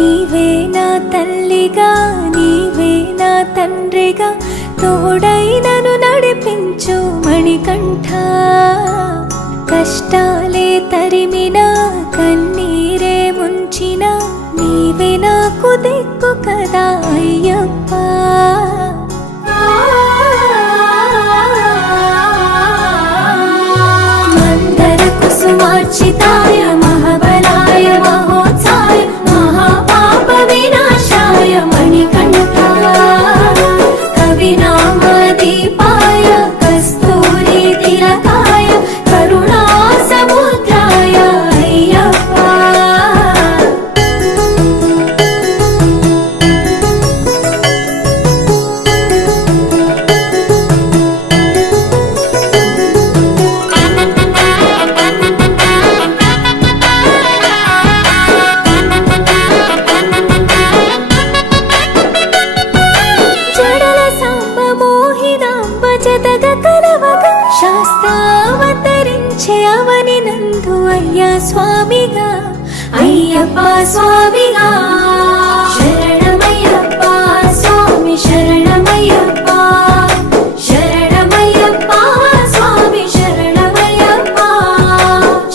నీవే నా తల్లిగా నీవే నా తండ్రిగా తోడై నన్ను నడిపించు మణికంఠ. కష్టాలే తరిమినా కన్నీరే ముంచినా నీవే నాకు దిక్కు కదా అయ్యప్ప. మందర కుసుమార్చితాయ మహాబలాయ మహోత్సాయ మహాపాప వినాశాయ మణికంఠ. కవినామదీపాయ కస్తూరి తిలకాయ కరుణా సముద్రాయ అయ్యప్ప. శాస్త్రావతరించే అవని నందు అయ్యా స్వామిగా అయ్యప్ప స్వామిగా. శరణమయ్యప్ప స్వామి శరణమయ్యప్ప శరణమయ్యప్ప స్వామి శరణమయ్యప్ప.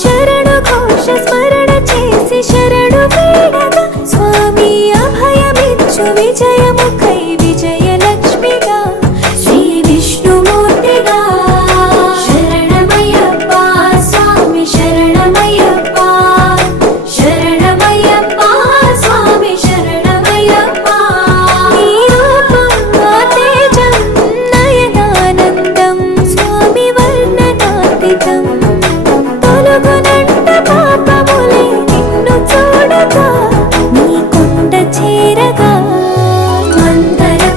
శరణు ఘోష స్మరణ చేసి శరణు వేడగా స్వామి అభయమిచ్చు విజయముఖై విజయలక్ష్మిగా శ్రీ విష్ణుమూర్తిగా.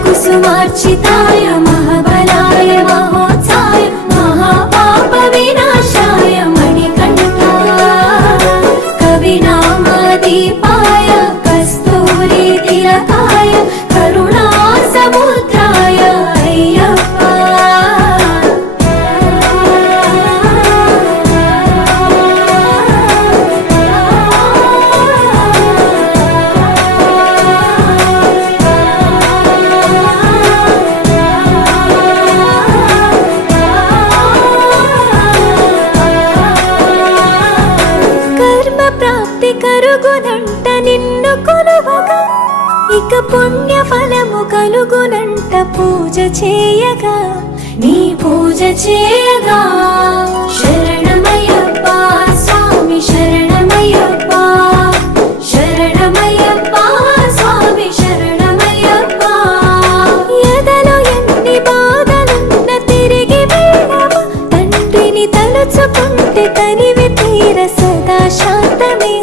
కుసుమార్చితాయ మహాబలాయ మహోత్సాయ మహాపాప వినాశాయ మణికంఠ. కవినామదీపాయ కస్తూరి తిలకాయ కరుణా సముద్రాయ అయ్యప్ప. కరుగునంట నిన్ను కొలువగా ఇక పుణ్య ఫలము కలుగునంట పూజ చేయగా నీ పూజ చేయగా. శరణమయ్యప్ప స్వామి శరణమయ్యప్ప శరణమయ్యప్ప స్వామి శరణమయ్యప్ప. ఎదలో ఎన్ని బాధలున్న తిరిగి వెళ్ళవా తండ్రిని తలుచుకుంటే తనివి తీర సదా శాంతమే.